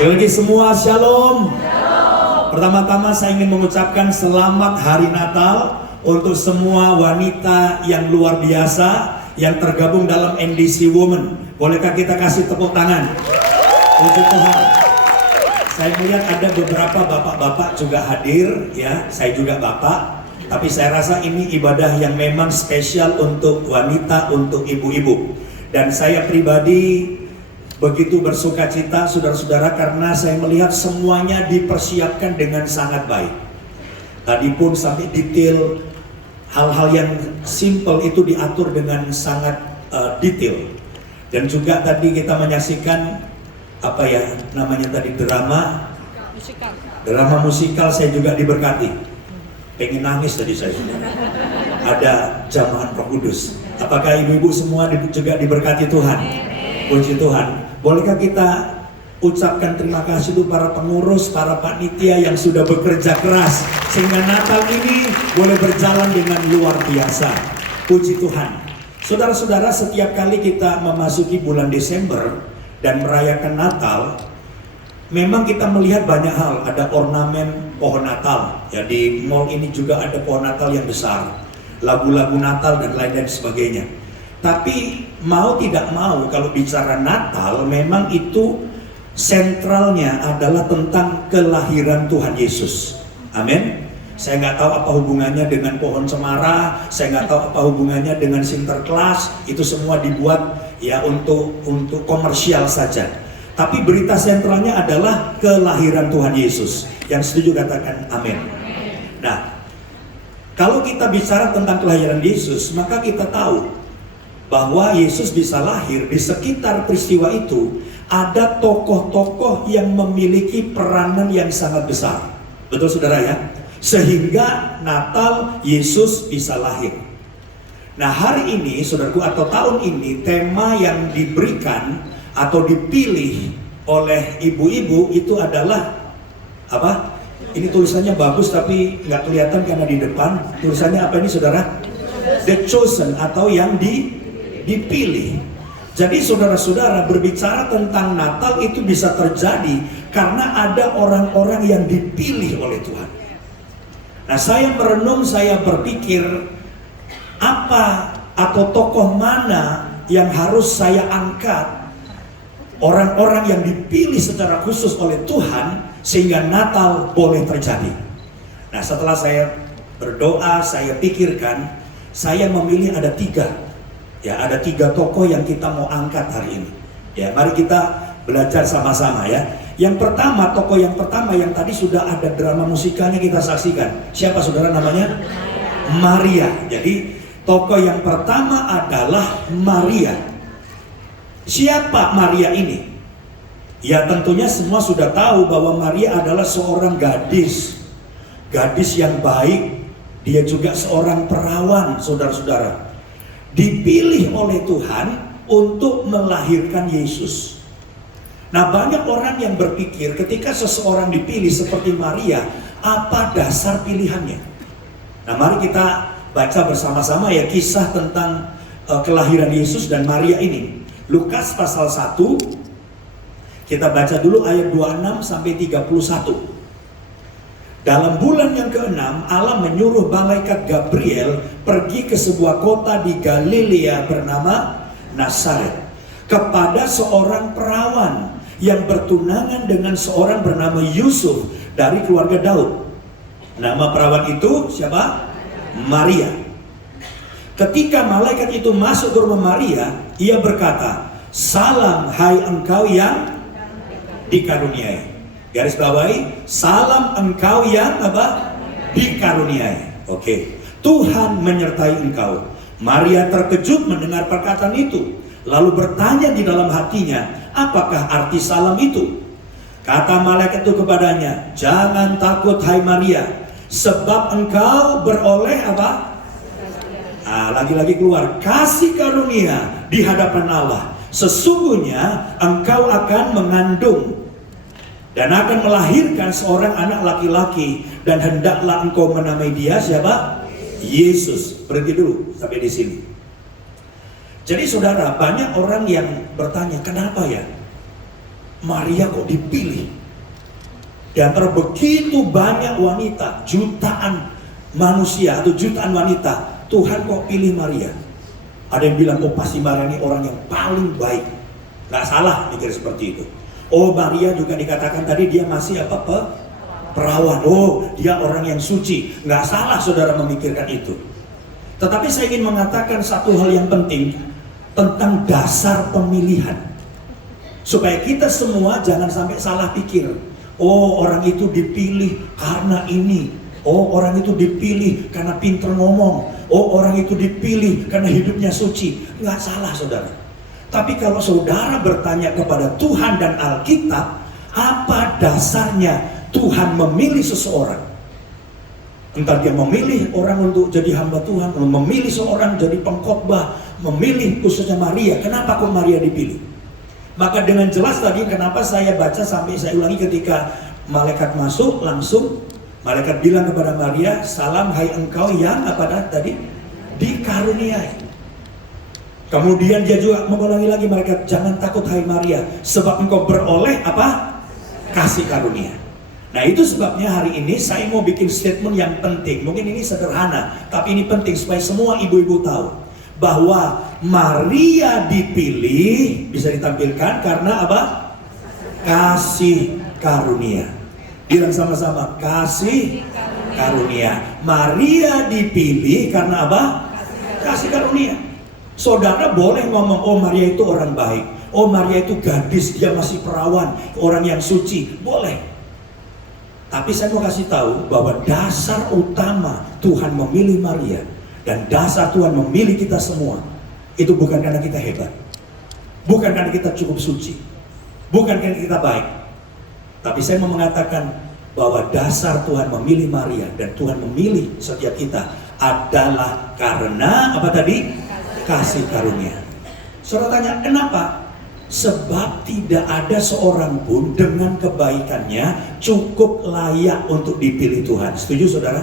Sekali lagi semua shalom. Pertama-tama saya ingin mengucapkan selamat hari Natal untuk semua wanita yang luar biasa yang tergabung dalam NDC Women. Bolehkah kita kasih tepuk tangan? Puji Tuhan. Saya melihat ada beberapa bapak-bapak juga hadir, ya. Saya juga bapak, tapi saya rasa ini ibadah yang memang spesial untuk wanita, untuk ibu-ibu. Dan saya pribadi begitu bersuka cita saudara-saudara karena saya melihat semuanya dipersiapkan dengan sangat baik. Tadi pun sampai detail, hal-hal yang simple itu diatur dengan sangat detail. Dan juga tadi kita menyaksikan apa ya namanya tadi, drama musikal. Saya juga diberkati. Pengen nangis tadi saya sudah. Ada jamahan Roh Kudus. Apakah ibu-ibu semua juga diberkati Tuhan? Puji Tuhan. Bolehkah kita ucapkan terima kasih untuk para pengurus, para panitia yang sudah bekerja keras sehingga Natal ini boleh berjalan dengan luar biasa. Puji Tuhan. Saudara-saudara, setiap kali kita memasuki bulan Desember dan merayakan Natal, memang kita melihat banyak hal. Ada ornamen pohon Natal. Ya, di mall ini juga ada pohon Natal yang besar, lagu-lagu Natal dan lain-lain sebagainya. Tapi mau tidak mau kalau bicara Natal, memang itu sentralnya adalah tentang kelahiran Tuhan Yesus. Amin. Saya nggak tahu apa hubungannya dengan pohon cemara, saya nggak tahu apa hubungannya dengan Sinterklas. Itu semua dibuat ya untuk komersial saja. Tapi berita sentralnya adalah kelahiran Tuhan Yesus. Yang setuju katakan amin. Nah, kalau kita bicara tentang kelahiran Yesus, maka kita tahu bahwa Yesus bisa lahir. Di sekitar peristiwa itu ada tokoh-tokoh yang memiliki peranan yang sangat besar. Betul saudara ya? Sehingga Natal Yesus bisa lahir. Nah, hari ini saudaraku, atau tahun ini, tema yang diberikan atau dipilih oleh ibu-ibu itu adalah apa? Ini tulisannya bagus tapi nggak kelihatan karena di depan. Tulisannya apa ini saudara? The Chosen, atau yang dipilih. Jadi saudara-saudara, berbicara tentang Natal itu bisa terjadi karena ada orang-orang yang dipilih oleh Tuhan. Nah, saya merenung, saya berpikir apa atau tokoh mana yang harus saya angkat, orang-orang yang dipilih secara khusus oleh Tuhan sehingga Natal boleh terjadi. Nah, setelah saya berdoa, saya pikirkan, saya memilih ada tiga. Ya, ada tiga tokoh yang kita mau angkat hari ini. Ya, mari kita belajar sama-sama ya. Yang pertama, tokoh yang pertama yang tadi sudah ada drama musikalnya kita saksikan. Siapa saudara namanya? Maria. Jadi tokoh yang pertama adalah Maria. Siapa Maria ini? Ya, tentunya semua sudah tahu bahwa Maria adalah seorang gadis. Gadis yang baik. Dia juga seorang perawan, saudara-saudara. Dipilih oleh Tuhan untuk melahirkan Yesus. Nah, banyak orang yang berpikir ketika seseorang dipilih seperti Maria, apa dasar pilihannya? Nah, mari kita baca bersama-sama ya kisah tentang kelahiran Yesus dan Maria ini. Lukas pasal 1, kita baca dulu ayat 26 sampai 31. Dalam bulan yang ke-6, Allah menyuruh malaikat Gabriel pergi ke sebuah kota di Galilea bernama Nazaret kepada seorang perawan yang bertunangan dengan seorang bernama Yusuf dari keluarga Daud. Nama perawan itu siapa? Maria. Ketika malaikat itu masuk ke rumah Maria, ia berkata, "Salam hai engkau yang dikaruniai." Garis bawahi, salam engkau yang apa? Dikaruniai. Oke. Tuhan menyertai engkau. Maria terkejut mendengar perkataan itu, lalu bertanya di dalam hatinya, apakah arti salam itu? Kata malaikat itu kepadanya, jangan takut hai Maria, sebab engkau beroleh apa? Lagi-lagi keluar, kasih karunia di hadapan Allah. Sesungguhnya engkau akan mengandung dan akan melahirkan seorang anak laki-laki, dan hendaklah engkau menamai dia siapa? Yesus. Berhenti dulu sampai di sini. Jadi saudara, banyak orang yang bertanya, kenapa ya? Maria kok dipilih? Di antara begitu banyak wanita, jutaan manusia atau jutaan wanita, Tuhan kok pilih Maria? Ada yang bilang, oh pasti Maria ini orang yang paling baik. Nggak salah mikir seperti itu. Oh, Maria juga dikatakan tadi dia masih perawan. Oh, dia orang yang suci. Nggak salah saudara memikirkan itu. Tetapi saya ingin mengatakan satu hal yang penting tentang dasar pemilihan. Supaya kita semua jangan sampai salah pikir. Oh, orang itu dipilih karena ini. Oh, orang itu dipilih karena pintar ngomong. Oh, orang itu dipilih karena hidupnya suci. Nggak salah saudara. Tapi kalau saudara bertanya kepada Tuhan dan Alkitab, apa dasarnya Tuhan memilih seseorang? Entah dia memilih orang untuk jadi hamba Tuhan, memilih seorang jadi pengkhotbah, memilih khususnya Maria. Kenapa kok Maria dipilih? Maka dengan jelas tadi kenapa saya baca sampai saya ulangi ketika malaikat masuk, langsung malaikat bilang kepada Maria, salam hai engkau yang tadi dikaruniai. Kemudian dia juga mengulangi lagi malaikat, jangan takut hai Maria, sebab engkau beroleh kasih karunia. Nah itu sebabnya hari ini saya mau bikin statement yang penting. Mungkin ini sederhana, tapi ini penting supaya semua ibu-ibu tahu bahwa Maria dipilih bisa ditampilkan karena apa? Kasih karunia. Bilang sama-sama, kasih karunia. Maria dipilih karena apa? Kasih karunia. Saudara boleh ngomong, oh Maria itu orang baik, oh Maria itu gadis, dia masih perawan, orang yang suci, boleh. Tapi saya mau kasih tahu bahwa dasar utama Tuhan memilih Maria dan dasar Tuhan memilih kita semua itu bukan karena kita hebat, bukan karena kita cukup suci, bukan karena kita baik. Tapi saya mau mengatakan bahwa dasar Tuhan memilih Maria dan Tuhan memilih setiap kita adalah karena apa tadi? Kasih karunia. Saudara tanya, kenapa? Sebab tidak ada seorang pun dengan kebaikannya cukup layak untuk dipilih Tuhan. Setuju saudara?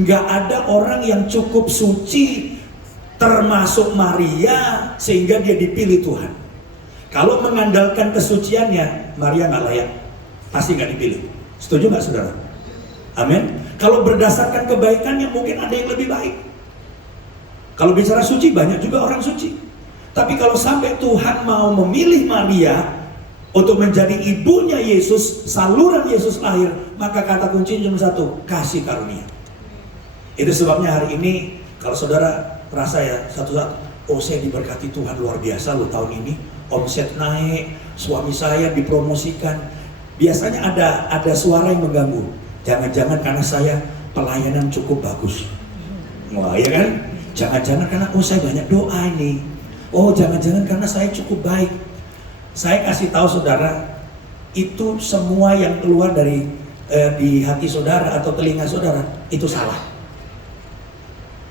Nggak ada orang yang cukup suci termasuk Maria sehingga dia dipilih Tuhan. Kalau mengandalkan kesuciannya, Maria nggak layak, pasti nggak dipilih. Setuju nggak saudara? Amin. Kalau berdasarkan kebaikannya mungkin ada yang lebih baik. Kalau bicara suci banyak juga orang suci. Tapi kalau sampai Tuhan mau memilih Maria untuk menjadi ibunya Yesus, saluran Yesus lahir, maka kata kunci cuma satu, kasih karunia. Itu sebabnya hari ini kalau saudara merasa ya satu-satu, oh saya diberkati Tuhan luar biasa loh tahun ini, omset naik, suami saya dipromosikan. Biasanya ada suara yang mengganggu. Jangan-jangan karena saya pelayanan cukup bagus. Wah ya kan? Jangan-jangan karena oh saya banyak doa ini. Oh jangan-jangan karena saya cukup baik. Saya kasih tahu saudara, itu semua yang keluar dari di hati saudara atau telinga saudara itu salah.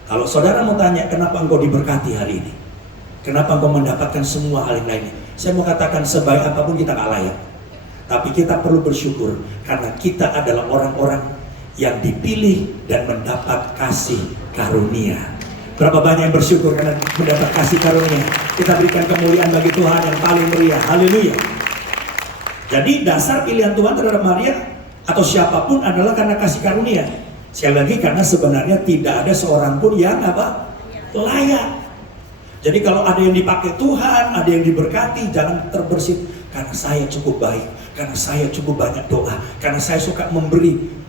Kalau saudara mau tanya kenapa engkau diberkati hari ini, kenapa engkau mendapatkan semua hal yang lainnya, saya mau katakan sebaik apapun kita gak layak. Tapi kita perlu bersyukur karena kita adalah orang-orang yang dipilih dan mendapat kasih karunia. Berapa banyak yang bersyukur karena mendapat kasih karunia. Kita berikan kemuliaan bagi Tuhan yang paling meriah. Haleluya. Jadi dasar pilihan Tuhan terhadap Maria atau siapapun adalah karena kasih karunia. Sekali lagi karena sebenarnya tidak ada seorang pun yang layak. Jadi kalau ada yang dipakai Tuhan, ada yang diberkati, jangan terbersit karena saya cukup baik, karena saya cukup banyak doa, karena saya suka memberi.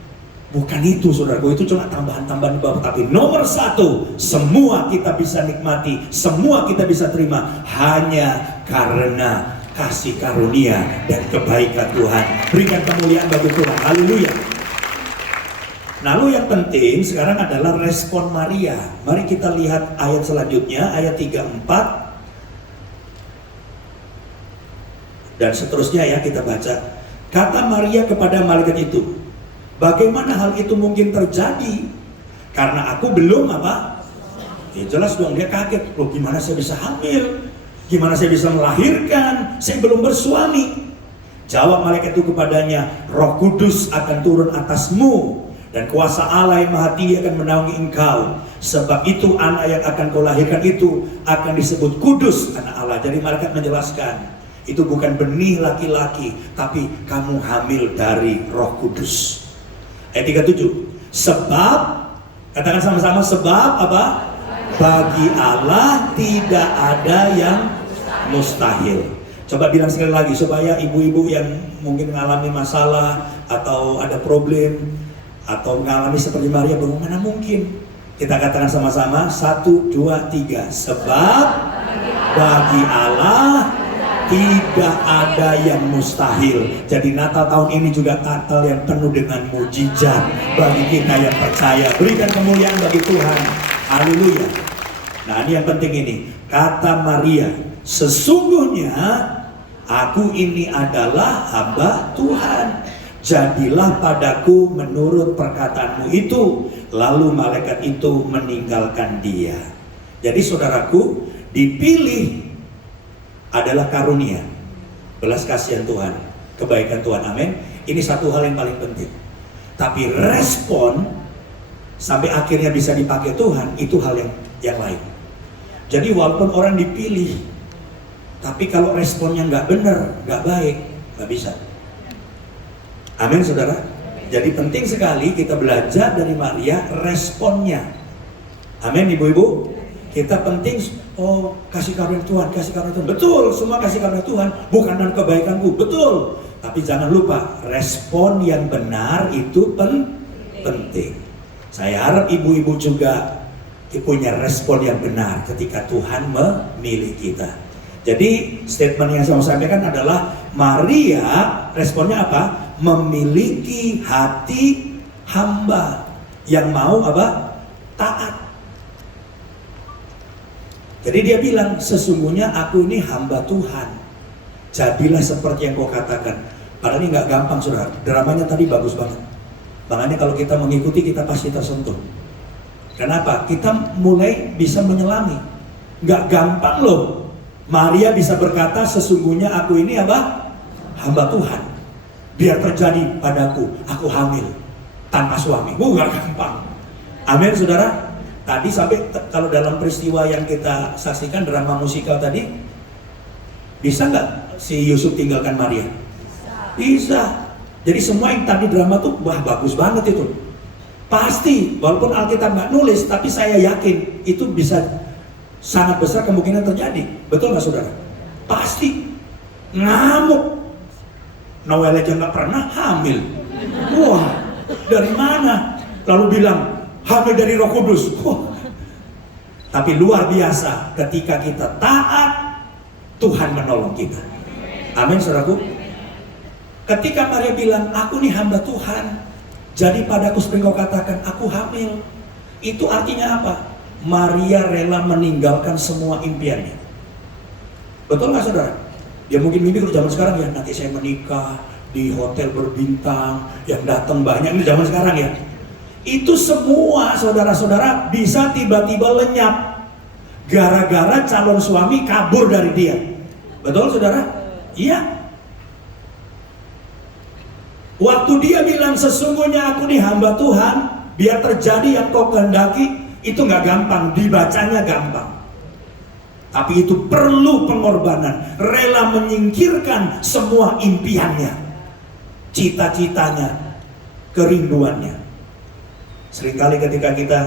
Bukan itu saudaraku, itu cuma tambahan-tambahan bawah. Tapi nomor satu, semua kita bisa nikmati, semua kita bisa terima hanya karena kasih karunia dan kebaikan Tuhan. Berikan kemuliaan bagi Tuhan. Haleluya. Lalu yang penting sekarang adalah respon Maria. Mari kita lihat ayat selanjutnya, ayat 34 dan seterusnya ya, kita baca. Kata Maria kepada malaikat itu, bagaimana hal itu mungkin terjadi? Karena aku belum Ya jelas dong, dia kaget. Loh gimana saya bisa hamil? Gimana saya bisa melahirkan? Saya belum bersuami. Jawab malaikat itu kepadanya, Roh Kudus akan turun atasmu dan kuasa Allah yang Maha Tinggi akan menaungi engkau. Sebab itu anak yang akan kau lahirkan itu akan disebut kudus, anak Allah. Jadi malaikat menjelaskan, Itu bukan benih laki-laki, tapi kamu hamil dari Roh Kudus. Ayat 37. Sebab, katakan sama-sama, sebab apa? Bagi Allah tidak ada yang mustahil. Coba bilang sekali lagi supaya ibu-ibu yang mungkin mengalami masalah atau ada problem atau mengalami seperti Maria, bagaimana mungkin? Kita katakan sama-sama, 1, 2, 3. Sebab bagi Allah tidak ada yang mustahil. Jadi Natal tahun ini juga Natal yang penuh dengan mujizat bagi kita yang percaya. Berikan kemuliaan bagi Tuhan. Haleluya. Nah, ini yang penting ini. Kata Maria, sesungguhnya aku ini adalah hamba Tuhan. Jadilah padaku menurut perkataanmu itu. Lalu malaikat itu meninggalkan dia. Jadi saudaraku, dipilih adalah karunia, belas kasihan Tuhan, kebaikan Tuhan, amin. Ini satu hal yang paling penting. Tapi respon sampai akhirnya bisa dipakai Tuhan, itu hal yang lain. Jadi walaupun orang dipilih, tapi kalau responnya nggak benar, nggak baik, nggak bisa. Amin, saudara. Jadi penting sekali kita belajar dari Maria responnya. Amin, ibu-ibu. Kita penting, oh kasih karunia Tuhan, kasih karunia Tuhan. Betul, semua kasih karunia Tuhan, bukan dan kebaikanku, betul. Tapi jangan lupa, respon yang benar itu penting. Saya harap ibu-ibu juga punya respon yang benar ketika Tuhan memilih kita. Jadi statement yang saya mau sampaikan adalah Maria responnya apa? Memiliki hati hamba yang mau apa? Taat. Jadi dia bilang, sesungguhnya aku ini hamba Tuhan. Jadilah seperti yang kau katakan. Padahal ini gak gampang, saudara. Dramanya tadi bagus banget. Makanya kalau kita mengikuti, kita pasti tersentuh. Kenapa? Kita mulai bisa menyelami. Gak gampang loh. Maria bisa berkata, sesungguhnya aku ini apa? Hamba Tuhan. Biar terjadi padaku, aku hamil tanpa suami. Gak gampang. Amin, saudara. Tadi sampai kalau dalam peristiwa yang kita saksikan, drama musikal tadi, bisa nggak si Yusuf tinggalkan Maria? Bisa. Jadi semua yang tadi drama tuh, wah bagus banget itu. Pasti, walaupun Alkitab nggak nulis, tapi saya yakin itu bisa sangat besar kemungkinan terjadi. Betul nggak, saudara? Pasti. Ngamuk. Noel aja nggak pernah hamil. Wah, dari mana? Lalu bilang, hamil dari Roh Kudus. Tapi luar biasa, ketika kita taat, Tuhan menolong kita. Amin, saudaraku. Ketika Maria bilang, aku nih hamba Tuhan, jadi padaku seperti kau katakan, aku hamil. Itu artinya apa? Maria rela meninggalkan semua impiannya. Betul nggak, saudara? Ya mungkin mimpi kalau zaman sekarang ya, nanti saya menikah di hotel berbintang, yang datang banyak. Ini zaman sekarang ya. Itu semua saudara-saudara bisa tiba-tiba lenyap gara-gara calon suami kabur dari dia. Betul, saudara? Iya. Waktu dia bilang sesungguhnya aku nih hamba Tuhan, biar terjadi yang kau kehendaki, itu nggak gampang, dibacanya gampang. Tapi itu perlu pengorbanan, rela menyingkirkan semua impiannya, cita-citanya, kerinduannya. Seringkali ketika kita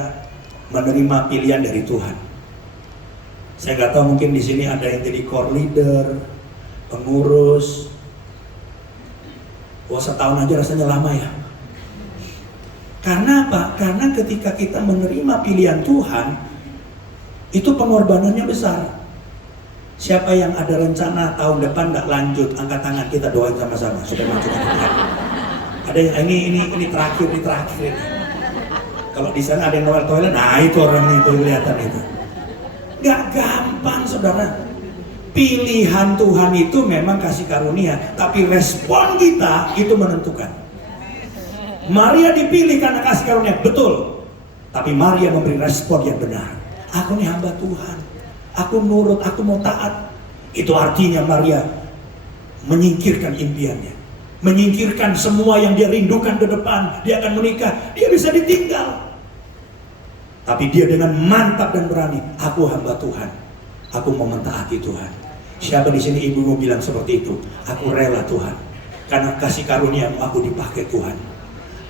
menerima pilihan dari Tuhan, saya nggak tahu mungkin di sini ada yang jadi core leader, pengurus. Wah, setahun aja rasanya lama ya. Karena apa? Karena ketika kita menerima pilihan Tuhan, itu pengorbanannya besar. Siapa yang ada rencana tahun depan nggak lanjut, angkat tangan, kita doain sama-sama supaya maju ke Tuhan. Ada yang ini terakhir ini. Kalau di sana ada yang Noel toilet, nah itu orang itu kelihatan itu. Gak gampang, saudara. Pilihan Tuhan itu memang kasih karunia, tapi respon kita itu menentukan. Maria dipilih karena kasih karunia, betul. Tapi Maria memberi respon yang benar. Aku ini hamba Tuhan, aku nurut, aku mau taat. Itu artinya Maria menyingkirkan impiannya, menyingkirkan semua yang dia rindukan ke depan. Dia akan menikah, dia bisa ditinggal. Tapi dia dengan mantap dan berani, aku hamba Tuhan, aku mau mentaati Tuhan. Siapa di sini ibu mau bilang seperti itu? Aku rela Tuhan, karena kasih karunia-Mu aku dipakai Tuhan.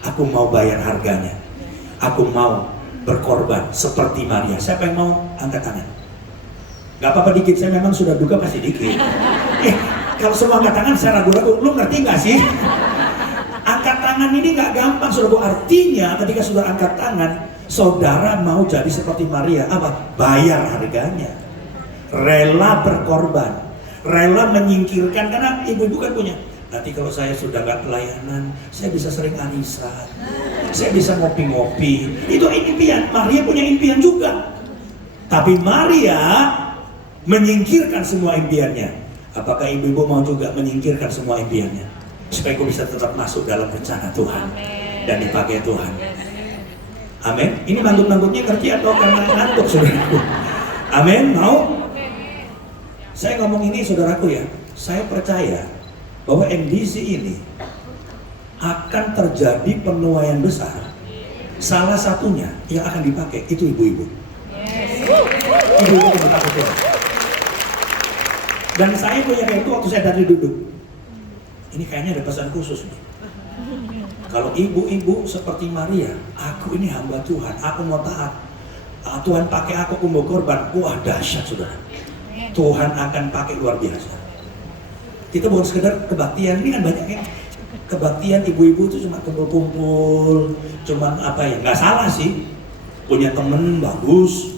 Aku mau bayar harganya. Aku mau berkorban seperti Maria. Siapa yang mau angkat tangan? Gak apa-apa dikit, saya memang sudah duga pasti dikit. Kalau semua angkat tangan saya ragu-ragu, lu ngerti gak sih? Angkat tangan ini gak gampang, saudara. Artinya ketika saudara angkat tangan, saudara mau jadi seperti Maria. Apa? Bayar harganya. Rela berkorban, rela menyingkirkan, karena ibu-ibu kan punya, nanti kalau saya sudah gak pelayanan, saya bisa sering arisan, saya bisa ngopi-ngopi. Itu impian. Maria punya impian juga, tapi Maria menyingkirkan semua impiannya. Apakah ibu-ibu mau juga menyingkirkan semua impiannya, supaya kau bisa tetap masuk dalam rencana Tuhan dan dipakai Tuhan? Amin. Ini ngantuk-ngantuknya ngerti atau karena ngantuk, saudaraku? Amin. Mau? Saya ngomong ini, saudaraku ya, saya percaya bahwa MDC ini akan terjadi penuaian besar. Salah satunya yang akan dipakai itu ibu-ibu. Ibu-ibu yang dipakai Tuhan. Dan saya punya kayak itu waktu saya tadi duduk. Ini kayaknya ada pesan khusus nih. Kalau ibu-ibu seperti Maria, aku ini hamba Tuhan, aku mau taat. Tuhan pakai aku mau korban. Wah, dahsyat, saudara. Tuhan akan pakai luar biasa. Kita bukan sekedar kebaktian, ini kan banyak ya. Kebaktian ibu-ibu itu cuma kumpul-kumpul, cuma apa ya, nggak salah sih. Punya temen bagus.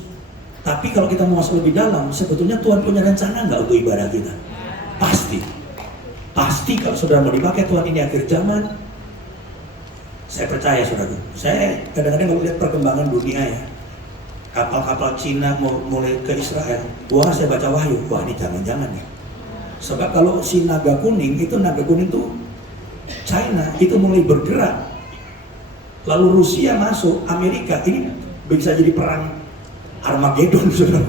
Tapi kalau kita mau masuk lebih dalam, sebetulnya Tuhan punya rencana nggak untuk ibadah kita? Pasti. Pasti kalau saudara mau dipakai Tuhan ini akhir zaman. Saya percaya, saudara. Saya kadang-kadang kalau lihat perkembangan dunia ya, kapal-kapal Cina mulai ke Israel, wah saya baca wahyu, wah ini jangan-jangan ya. Sebab kalau si naga kuning itu China itu mulai bergerak, lalu Rusia masuk, Amerika, ini bisa jadi perang Armageddon, saudara.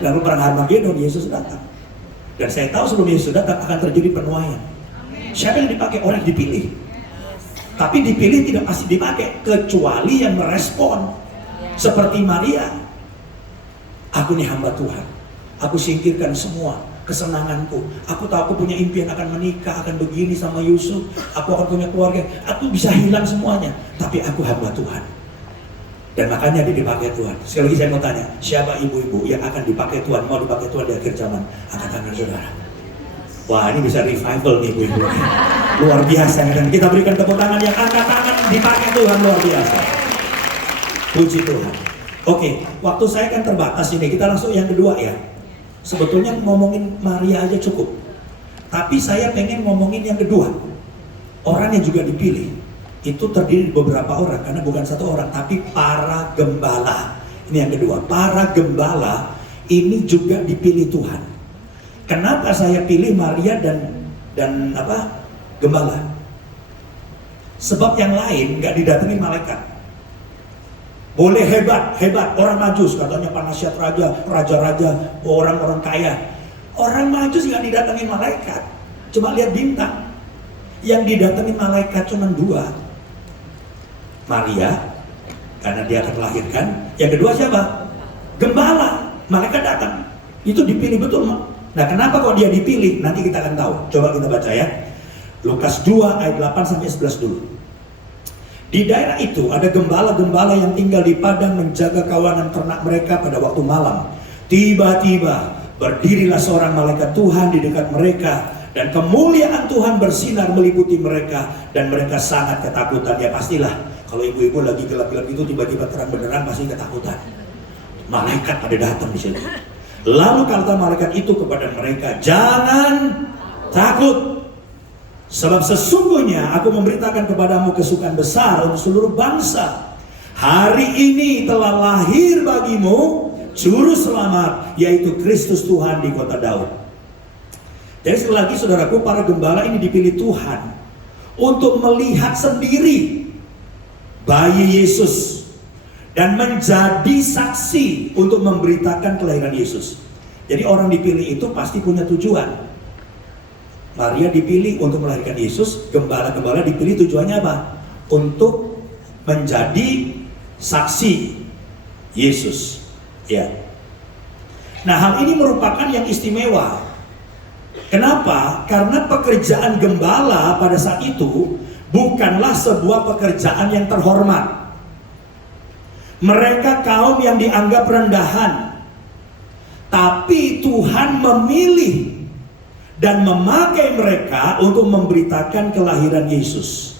Lalu perang Armageddon, Yesus datang. Dan saya tahu sebelum Yesus datang akan terjadi penuaian. Siapa yang dipakai? Orang dipilih. Tapi dipilih tidak pasti dipakai, kecuali yang merespon. Seperti Maria, aku ini hamba Tuhan, aku singkirkan semua kesenanganku. Aku tahu aku punya impian akan menikah, akan begini sama Yusuf, aku akan punya keluarga, aku bisa hilang semuanya, tapi aku hamba Tuhan. Dan makanya dia dipakai Tuhan. Sekali lagi saya mau tanya, siapa ibu-ibu yang akan dipakai Tuhan, mau dipakai Tuhan di akhir zaman? Angkat tangan saudara. Wah, ini bisa revival nih ibu-ibu. Luar biasa, dan kita berikan tepuk tangan yang angkat tangan dipakai Tuhan, luar biasa. Puji Tuhan. Oke, waktu saya kan terbatas ini, kita langsung yang kedua ya. Sebetulnya ngomongin Maria aja cukup, tapi saya pengen ngomongin yang kedua. Orang yang juga dipilih, itu terdiri dari beberapa orang, karena bukan satu orang, tapi para gembala. Ini yang kedua, para gembala ini juga dipilih Tuhan. Kenapa saya pilih Maria dan gembala? Sebab yang lain nggak didatengin malaikat. Boleh hebat, orang Majus katanya penasihat raja-raja, orang-orang kaya. Orang Majus nggak didatengin malaikat, cuma lihat bintang. Yang didatengin malaikat cuma dua. Maria, karena dia akan melahirkan. Yang kedua siapa? Gembala. Malaikat datang. Itu dipilih betul. Nah, kenapa kok dia dipilih? Nanti kita akan tahu. Coba kita baca ya. Lukas 2 ayat 8-11 dulu. Di daerah itu ada gembala-gembala yang tinggal di padang menjaga kawanan ternak mereka pada waktu malam. Tiba-tiba berdirilah seorang malaikat Tuhan di dekat mereka, dan kemuliaan Tuhan bersinar meliputi mereka, dan mereka sangat ketakutan. Ya pastilah, kalau ibu-ibu lagi gelap-gelap itu tiba-tiba terang beneran pasti ketakutan. Malaikat pada datang di situ. Lalu kata malaikat itu kepada mereka, jangan takut. Sebab sesungguhnya aku memberitakan kepadamu kesukaan besar untuk seluruh bangsa. Hari ini telah lahir bagimu juru selamat, yaitu Kristus Tuhan di kota Daud. Jadi sekali lagi saudaraku, para gembala ini dipilih Tuhan untuk melihat sendiri bayi Yesus dan menjadi saksi untuk memberitakan kelahiran Yesus. Jadi orang dipilih itu pasti punya tujuan. Maria dipilih untuk melahirkan Yesus, gembala-gembala dipilih tujuannya apa? Untuk menjadi saksi Yesus. Ya. Nah, hal ini merupakan yang istimewa. Kenapa? Karena pekerjaan gembala pada saat itu bukanlah sebuah pekerjaan yang terhormat. Mereka kaum yang dianggap rendahan. Tapi Tuhan memilih dan memakai mereka untuk memberitakan kelahiran Yesus.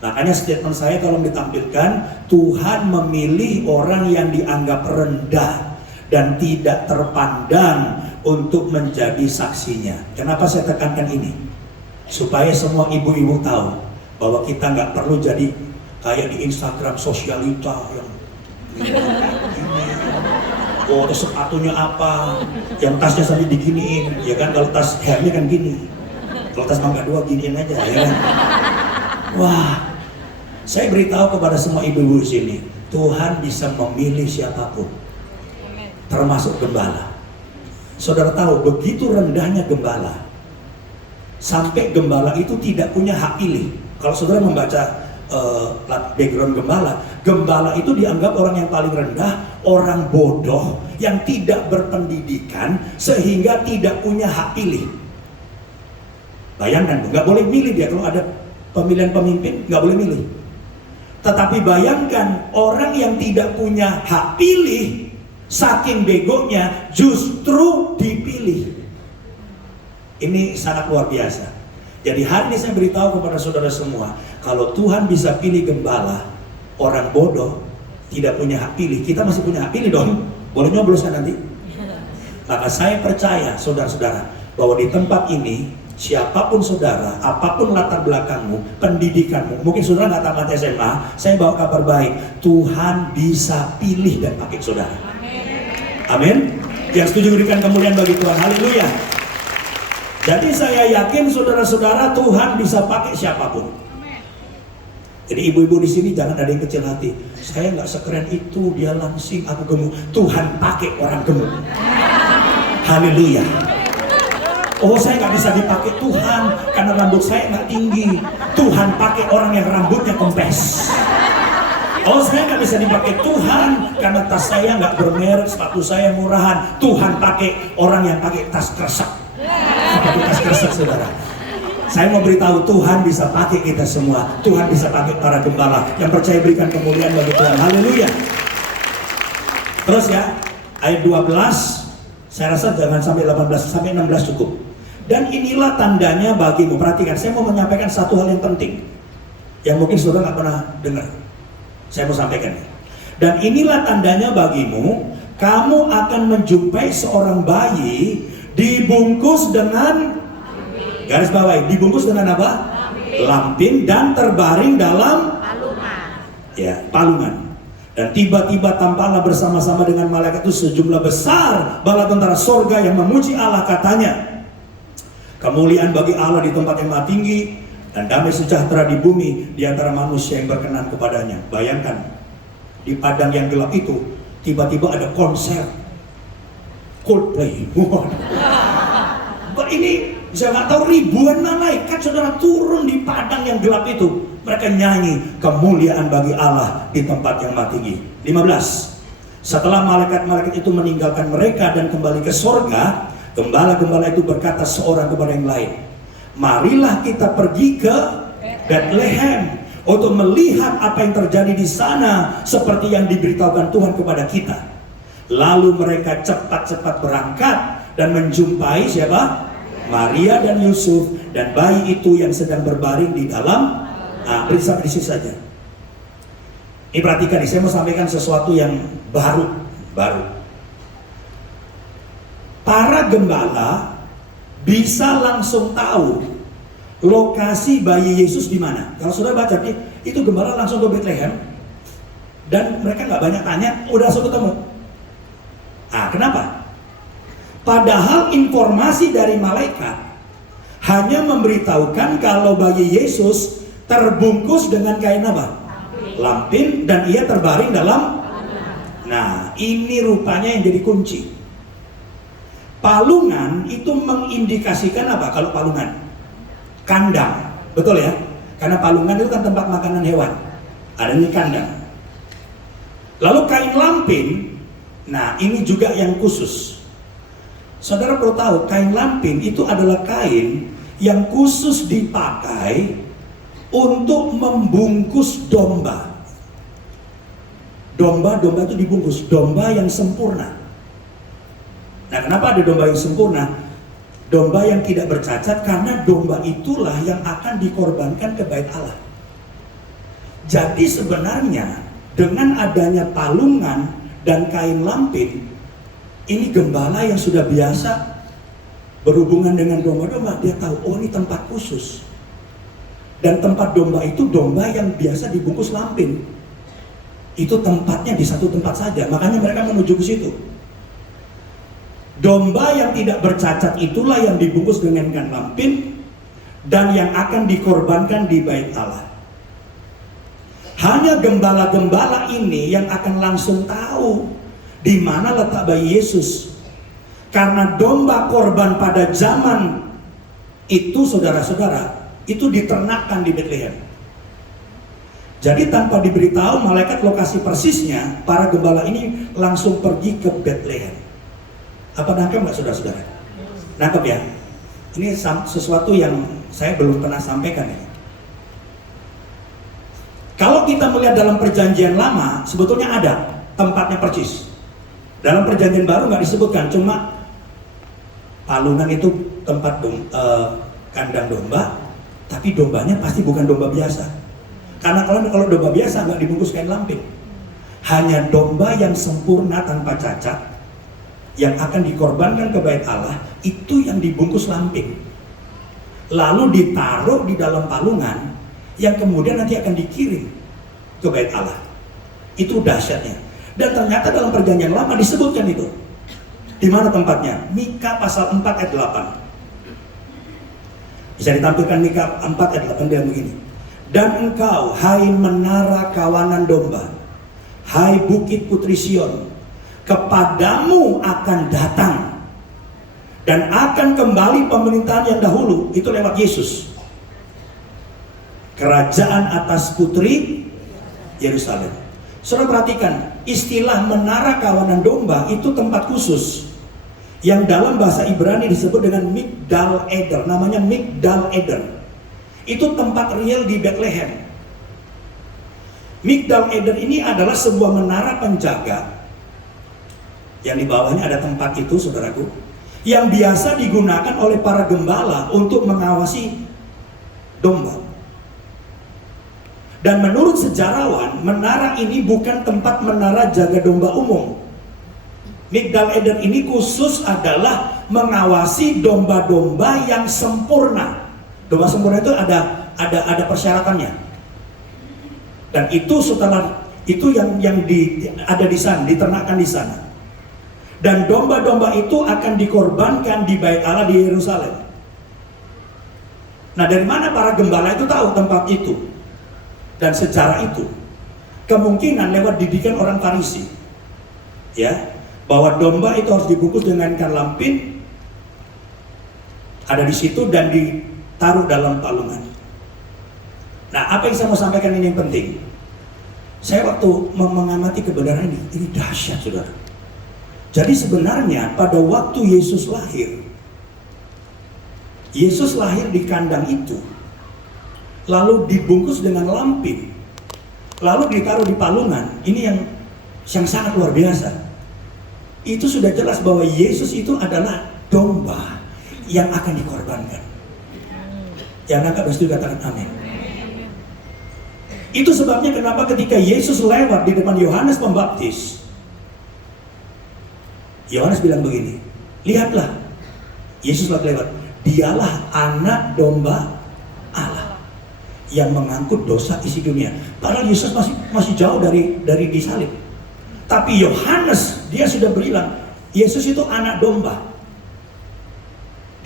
Makanya statement saya kalau ditampilkan, Tuhan memilih orang yang dianggap rendah dan tidak terpandang untuk menjadi saksinya. Kenapa saya tekankan ini? Supaya semua ibu-ibu tahu bahwa kita nggak perlu jadi kayak di Instagram sosialita yang oh terus sepatunya apa, yang tasnya sampai diginiin, ya kan? Kalau tas hairnya kan gini, kalau tas Mangga 2 giniin aja, ya kan? Wah, saya beritahu kepada semua ibu-ibu di sini, Tuhan bisa memilih siapapun, termasuk gembala. Saudara tahu begitu rendahnya gembala, sampai gembala itu tidak punya hak pilih. Kalau saudara membaca background gembala itu dianggap orang yang paling rendah, orang bodoh yang tidak berpendidikan sehingga tidak punya hak pilih. Bayangkan, nggak boleh milih dia kalau ada pemilihan pemimpin, nggak boleh milih. Tetapi bayangkan orang yang tidak punya hak pilih, saking begonya justru dipilih. Ini sangat luar biasa. Jadi hari ini saya beritahu kepada saudara semua, kalau Tuhan bisa pilih gembala, orang bodoh tidak punya hak pilih, kita masih punya hak pilih dong. Boleh nyoblos kan nanti? Maka saya percaya saudara-saudara bahwa di tempat ini siapapun saudara, apapun latar belakangmu, pendidikanmu, mungkin saudara nggak tamat SMA, saya bawa kabar baik, Tuhan bisa pilih dan pakai saudara. Amin. Yang setuju berikan kemuliaan bagi Tuhan. Haleluya. Jadi saya yakin saudara-saudara Tuhan bisa pakai siapapun. Jadi ibu-ibu di sini jangan ada yang kecil hati. Saya nggak sekeren itu, dia langsing, aku gemuk. Tuhan pakai orang gemuk. Haleluya. Oh saya nggak bisa dipakai Tuhan karena rambut saya nggak tinggi. Tuhan pakai orang yang rambutnya kempes. Oh saya nggak bisa dipakai Tuhan karena tas saya nggak bermerek, sepatu saya murahan. Tuhan pakai orang yang pakai tas kresek. Pakai tas kresek saudara. Saya mau beritahu Tuhan bisa pakai kita semua. Tuhan bisa pakai para gembala. Yang percaya berikan kemuliaan bagi Tuhan. Haleluya. Terus ya, ayat 12. Saya rasa jangan sampai 18, sampai 16 cukup. Dan inilah tandanya bagimu. Perhatikan, saya mau menyampaikan satu hal yang penting yang mungkin saudara nggak pernah dengar. Saya mau sampaikan. Dan inilah tandanya bagimu, kamu akan menjumpai seorang bayi dibungkus dengan, garis bawahi, dibungkus dengan apa? Lampin dan terbaring dalam palungan. Ya, palungan. Dan tiba-tiba tampaklah bersama-sama dengan malaikat itu sejumlah besar bala tentara sorga yang memuji Allah, katanya, kemuliaan bagi Allah di tempat yang maha tinggi dan damai sejahtera di bumi di antara manusia yang berkenan kepadanya. Bayangkan, di padang yang gelap itu tiba-tiba ada konser Coldplay. Ini saya nggak tahu, ribuan malaikat saudara turun di padang yang gelap itu. Mereka nyanyi kemuliaan bagi Allah di tempat yang maha tinggi. 15. Setelah malaikat-malaikat itu meninggalkan mereka dan kembali ke sorga, gembala-gembala itu berkata seorang kepada yang lain, marilah kita pergi ke Bethlehem untuk melihat apa yang terjadi di sana seperti yang diberitahukan Tuhan kepada kita. Lalu mereka cepat-cepat berangkat dan menjumpai siapa? Maria dan Yusuf dan bayi itu yang sedang berbaring di dalam. Berhenti sampai di sini saja. Ini perhatikan nih, saya mau sampaikan sesuatu yang baru. Para gembala bisa langsung tahu lokasi bayi Yesus di mana. Kalau sudah baca nih, itu gembala langsung ke Bethlehem dan mereka nggak banyak tanya, udah langsung ketemu. Kenapa? Padahal informasi dari malaikat hanya memberitahukan kalau bayi Yesus terbungkus dengan kain apa? Lampin, dan ia terbaring dalam. Nah, ini rupanya yang jadi kunci. Palungan itu mengindikasikan apa? Kalau palungan, kandang, betul ya? Karena palungan itu kan tempat makanan hewan. Adanya kandang. Lalu kain lampin, nah ini juga yang khusus. Saudara perlu tahu, kain lampin itu adalah kain yang khusus dipakai untuk membungkus domba. Domba itu dibungkus, domba yang sempurna. Nah, kenapa ada domba yang sempurna? Domba yang tidak bercacat, karena domba itulah yang akan dikorbankan ke bait Allah. Jadi sebenarnya dengan adanya palungan dan kain lampin, ini gembala yang sudah biasa berhubungan dengan domba-domba, dia tahu, oh ini tempat khusus. Dan tempat domba itu domba yang biasa dibungkus lampin. Itu tempatnya di satu tempat saja, makanya mereka menuju ke situ. Domba yang tidak bercacat itulah yang dibungkus dengan kain lampin dan yang akan dikorbankan di bait Allah. Hanya gembala-gembala ini yang akan langsung tahu di mana letak bayi Yesus. Karena domba korban pada zaman itu, saudara-saudara, itu diternakkan di Betlehem. Jadi tanpa diberitahu malaikat lokasi persisnya, para gembala ini langsung pergi ke Betlehem. Apa nangkep nggak, saudara-saudara? Nangkep ya? Ini sesuatu yang saya belum pernah sampaikan ini. Kalau kita melihat dalam perjanjian lama, sebetulnya ada tempatnya persis. Dalam perjanjian baru nggak disebutkan, cuma palungan itu tempat kandang domba, tapi dombanya pasti bukan domba biasa. Karena kalau domba biasa nggak dibungkus kain lampin. Hanya domba yang sempurna tanpa cacat, yang akan dikorbankan ke bait Allah, itu yang dibungkus lampin. Lalu ditaruh di dalam palungan, yang kemudian nanti akan dikirim ke bait Allah. Itu dahsyatnya. Dan ternyata dalam perjanjian lama disebutkan itu. Di mana tempatnya? Mika pasal 4 ayat 8. Bisa ditampilkan Mika 4 ayat 8, dia begini. Dan engkau, hai menara kawanan domba, hai bukit putri Sion, kepadamu akan datang dan akan kembali pemerintahan yang dahulu. Itu lewat Yesus. Kerajaan atas putri Yerusalem. Saudara perhatikan, istilah menara kawanan domba itu tempat khusus yang dalam bahasa Ibrani disebut dengan Migdal Eder. Namanya Migdal Eder. Itu tempat real di Bethlehem. Migdal Eder ini adalah sebuah menara penjaga yang di bawahnya ada tempat itu, saudaraku, yang biasa digunakan oleh para gembala untuk mengawasi domba. Dan menurut sejarawan, menara ini bukan tempat menara jaga domba umum. Migdal Eder ini khusus adalah mengawasi domba-domba yang sempurna. Domba sempurna itu ada persyaratannya. Dan itu setelah itu yang ada di sana, diternakkan di sana. Dan domba-domba itu akan dikorbankan di bait Allah di Yerusalem. Nah, dari mana para gembala itu tahu tempat itu dan sejarah itu? Kemungkinan lewat didikan orang Farisi, ya, bahwa domba itu harus dibungkus dengan kain lampin, ada di situ dan ditaruh dalam palungan. Nah, apa yang saya mau sampaikan ini yang penting. Saya waktu mengamati kebenaran ini dahsyat, saudara. Jadi sebenarnya pada waktu Yesus lahir di kandang itu, lalu dibungkus dengan lampin, lalu ditaruh di palungan. Ini yang sangat luar biasa. Itu sudah jelas bahwa Yesus itu adalah domba yang akan dikorbankan. Yang nangkap pasti katakan amin. Itu sebabnya kenapa ketika Yesus lewat di depan Yohanes Pembaptis, Yohanes bilang begini, lihatlah, Yesus lewat, dialah anak domba Allah yang mengangkut dosa isi dunia. Padahal Yesus masih jauh dari disalib. Tapi Yohanes, dia sudah bilang, Yesus itu anak domba.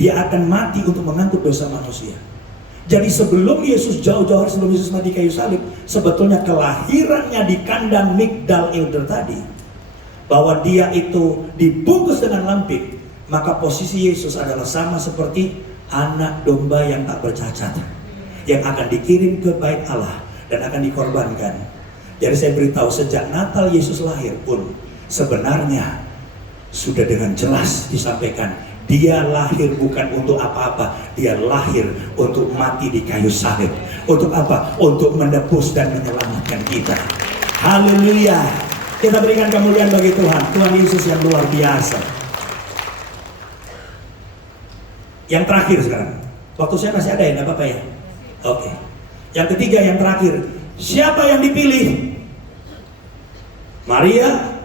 Dia akan mati untuk mengangkut dosa manusia. Jadi sebelum Yesus jauh-jauh, sebelum Yesus mati kayu salib, sebetulnya kelahirannya di kandang Migdal Eder tadi, bahwa dia itu dibungkus dengan lampin, maka posisi Yesus adalah sama seperti anak domba yang tak bercacat, yang akan dikirim ke bait Allah dan akan dikorbankan. Jadi saya beritahu, sejak Natal Yesus lahir pun sebenarnya sudah dengan jelas disampaikan, dia lahir bukan untuk apa-apa, dia lahir untuk mati di kayu salib. Untuk apa? Untuk menebus dan menyelamatkan kita. Haleluya. Kita berikan kemuliaan bagi Tuhan. Tuhan Yesus yang luar biasa. Yang terakhir sekarang, waktu saya masih ada ya, enggak apa-apa ya? Oke. Yang ketiga, yang terakhir, siapa yang dipilih? Maria,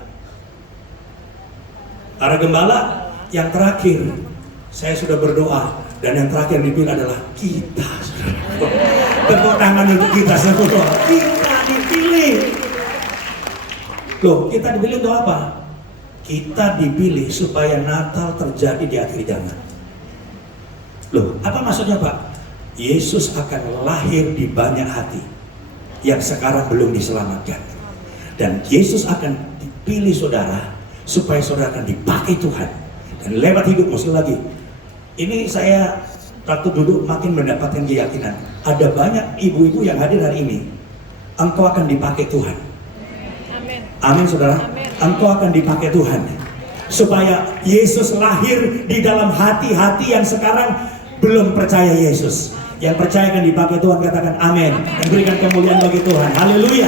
para gembala. Yang terakhir, saya sudah berdoa, dan yang terakhir dipilih adalah kita. Tepuk tangan untuk kita semua. Kita dipilih. Loh, kita dipilih untuk apa? Kita dipilih supaya Natal terjadi di akhir zaman. Loh, apa maksudnya Pak? Yesus akan lahir di banyak hati yang sekarang belum diselamatkan. Dan Yesus akan dipilih saudara supaya saudara akan dipakai Tuhan. Dan lewat hidupmu, sekali lagi, ini saya waktu duduk makin mendapatkan keyakinan. Ada banyak ibu-ibu yang hadir hari ini, engkau akan dipakai Tuhan. Amin. Amin saudara. Amin. Engkau akan dipakai Tuhan supaya Yesus lahir di dalam hati-hati yang sekarang belum percaya Yesus. Yang percaya akan dipakai Tuhan, katakan amin. Dan berikan kemuliaan bagi Tuhan. Haleluya.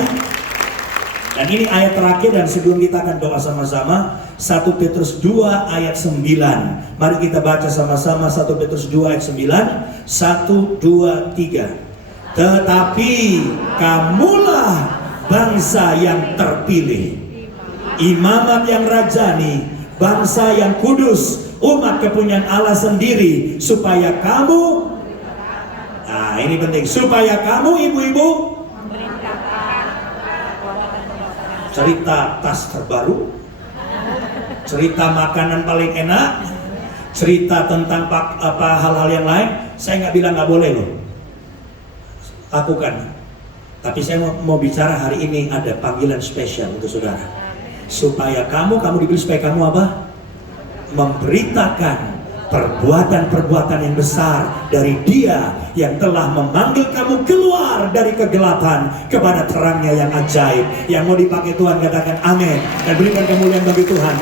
Dan ini ayat terakhir, dan sebelum kita akan doa sama-sama, 1 Petrus 2 ayat 9. Mari kita baca sama-sama 1 Petrus 2 ayat 9. 1, 2, 3. Tetapi kamulah bangsa yang terpilih, imamat yang rajani, bangsa yang kudus, umat kepunyaan Allah sendiri, supaya kamu, nah ini penting, supaya kamu ibu-ibu cerita tas terbaru, cerita makanan paling enak, cerita tentang hal-hal yang lain. Saya nggak bilang nggak boleh loh, lakukan. Tapi saya mau bicara hari ini ada panggilan spesial untuk saudara, supaya kamu dipilih supaya kamu apa? Memberitakan perbuatan-perbuatan yang besar dari Dia yang telah memanggil kamu keluar dari kegelapan kepada terangnya yang ajaib. Yang mau dipakai Tuhan, katakan amin dan berikan kemuliaan bagi Tuhan.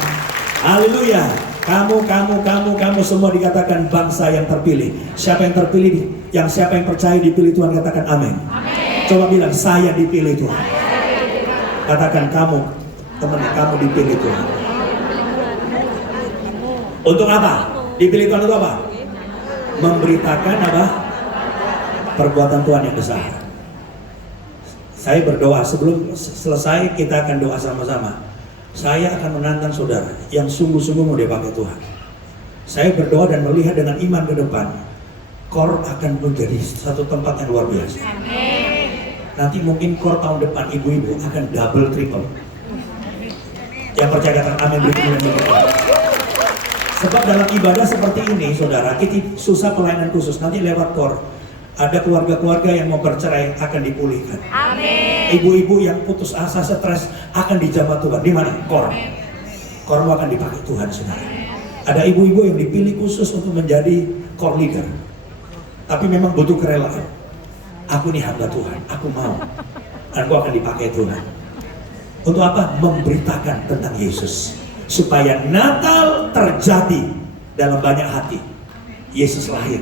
Haleluya. Kamu semua dikatakan bangsa yang terpilih. Siapa yang terpilih? Siapa yang percaya dipilih Tuhan, katakan amin. Coba bilang, saya dipilih Tuhan. Katakan kamu, teman, kamu dipilih Tuhan. Untuk apa? Dipilih Tuhan untuk apa? Memberitakan apa? Perbuatan Tuhan yang besar. Saya berdoa, sebelum selesai kita akan doa sama-sama. Saya akan menantang saudara yang sungguh-sungguh mau dipakai Tuhan. Saya berdoa dan melihat dengan iman ke depan, KOR akan menjadi satu tempat yang luar biasa. Nanti mungkin KOR tahun depan ibu-ibu akan double triple. Yang percaya katakan amin, berikan kemuliaan. Sebab dalam ibadah seperti ini, saudara, kita susah pelayanan khusus. Nanti lewat KOR, ada keluarga-keluarga yang mau bercerai akan dipulihkan. Amin. Ibu-ibu yang putus asa, stres akan dijamah Tuhan. Di mana? KOR. KOR akan dipakai Tuhan, saudara. Ada ibu-ibu yang dipilih khusus untuk menjadi KOR leader. Tapi memang butuh kerelaan. Aku nih hamba Tuhan, aku mau. Aku akan dipakai Tuhan. Untuk apa? Memberitakan tentang Yesus. Supaya Natal terjadi dalam banyak hati. Yesus lahir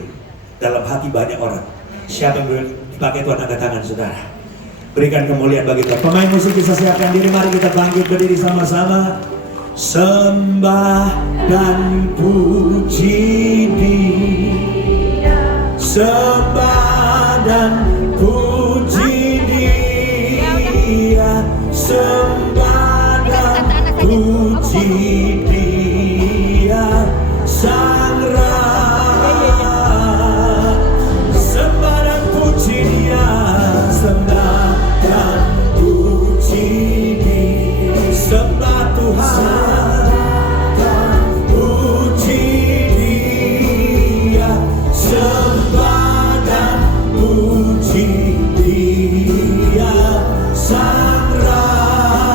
dalam hati banyak orang. Siapa yang dipakai Tuhan, angkat tangan saudara. Berikan kemuliaan bagi Tuhan. Pemain musik bisa siapkan diri. Mari kita bangkit berdiri sama-sama. Sembah dan puji Dia, sembah dan puji Dia, sembah dan puji Dia, Sang Raja. Sembah dan puji Dia, sembah dan puji Dia, sembah Tuhan dan puji Dia, sembah dan puji Dia, Sang Raja.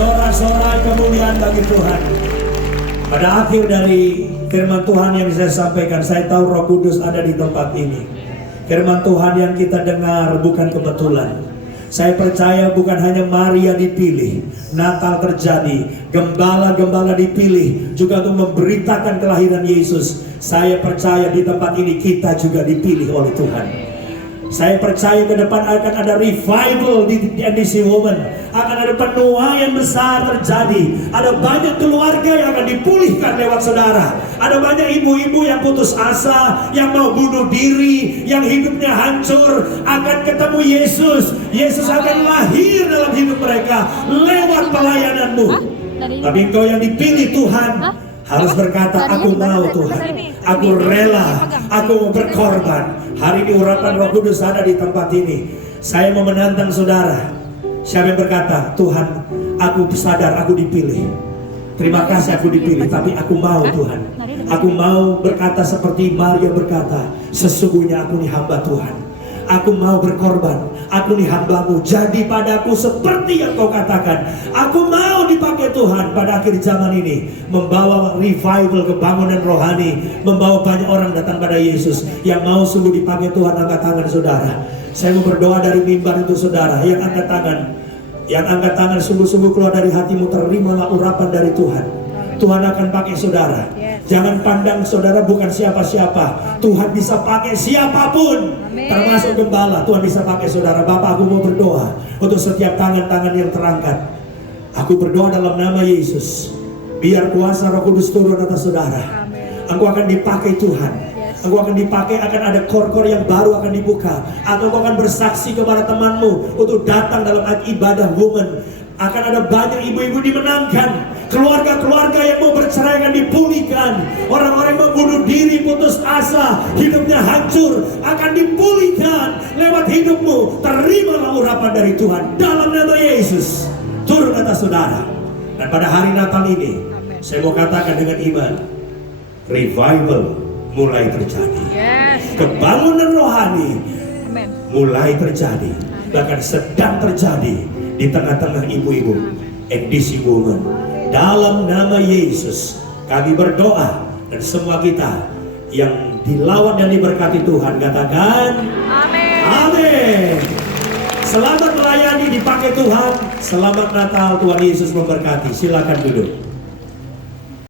Sorak-sorai kemuliaan bagi Tuhan. Pada akhir dari firman Tuhan yang saya sampaikan, saya tahu Roh Kudus ada di tempat ini. Firman Tuhan yang kita dengar bukan kebetulan. Saya percaya bukan hanya Maria dipilih, Natal terjadi, gembala-gembala dipilih juga untuk memberitakan kelahiran Yesus. Saya percaya di tempat ini kita juga dipilih oleh Tuhan. Saya percaya ke depan akan ada revival di NDC Women. Akan ada penuaian besar terjadi. Ada banyak keluarga yang akan dipulihkan lewat saudara. Ada banyak ibu-ibu yang putus asa, yang mau bunuh diri, yang hidupnya hancur, akan ketemu Yesus. Yesus akan lahir dalam hidup mereka lewat pelayananmu. Tapi engkau yang dipilih Tuhan harus berkata, aku mau Tuhan, aku rela, aku mau berkorban. Hari ini urapan Roh Kudus ada di tempat ini. Saya mau menantang saudara. Siapa yang berkata, Tuhan, aku sadar aku dipilih. Terima kasih aku dipilih, tapi aku mau Tuhan. Aku mau berkata seperti Maria berkata, sesungguhnya aku ini hamba Tuhan. Aku mau berkorban. Aku ini hambamu. Jadi padaku seperti yang kau katakan. Aku mau dipakai Tuhan pada akhir zaman ini. Membawa revival, kebangunan rohani. Membawa banyak orang datang pada Yesus. Yang mau sungguh dipakai Tuhan, angkat tangan saudara. Saya mau berdoa dari mimbar untuk saudara. Yang angkat tangan. Yang angkat tangan sungguh-sungguh keluar dari hatimu. Terimalah urapan dari Tuhan. Tuhan akan pakai saudara. Jangan pandang saudara bukan siapa-siapa. Tuhan bisa pakai siapapun. Termasuk gembala. Tuhan bisa pakai saudara. Bapak, aku mau berdoa untuk setiap tangan-tangan yang terangkat. Aku berdoa dalam nama Yesus. Biar kuasa Roh Kudus turun atas saudara. Aku akan dipakai Tuhan. Aku akan dipakai, akan ada kor-kor yang baru akan dibuka. Atau aku akan bersaksi kepada temanmu untuk datang dalam ibadah woman. Akan ada banyak ibu-ibu dimenangkan. Keluarga-keluarga yang mau bercerai akan dipulihkan. Orang-orang yang membunuh diri, putus asa, hidupnya hancur, akan dipulihkan lewat hidupmu. Terimalah urapan dari Tuhan dalam nama Yesus. Turun atas saudara. Dan pada hari Natal ini, saya mau katakan dengan iman, revival mulai terjadi. Kebangunan rohani mulai terjadi. Bahkan sedang terjadi di tengah-tengah ibu-ibu NDC Women. Dalam nama Yesus kami berdoa, dan semua kita yang dilawat dan diberkati Tuhan katakan amin. Amin. Selamat melayani, dipakai Tuhan. Selamat Natal, Tuhan Yesus memberkati. Silakan duduk.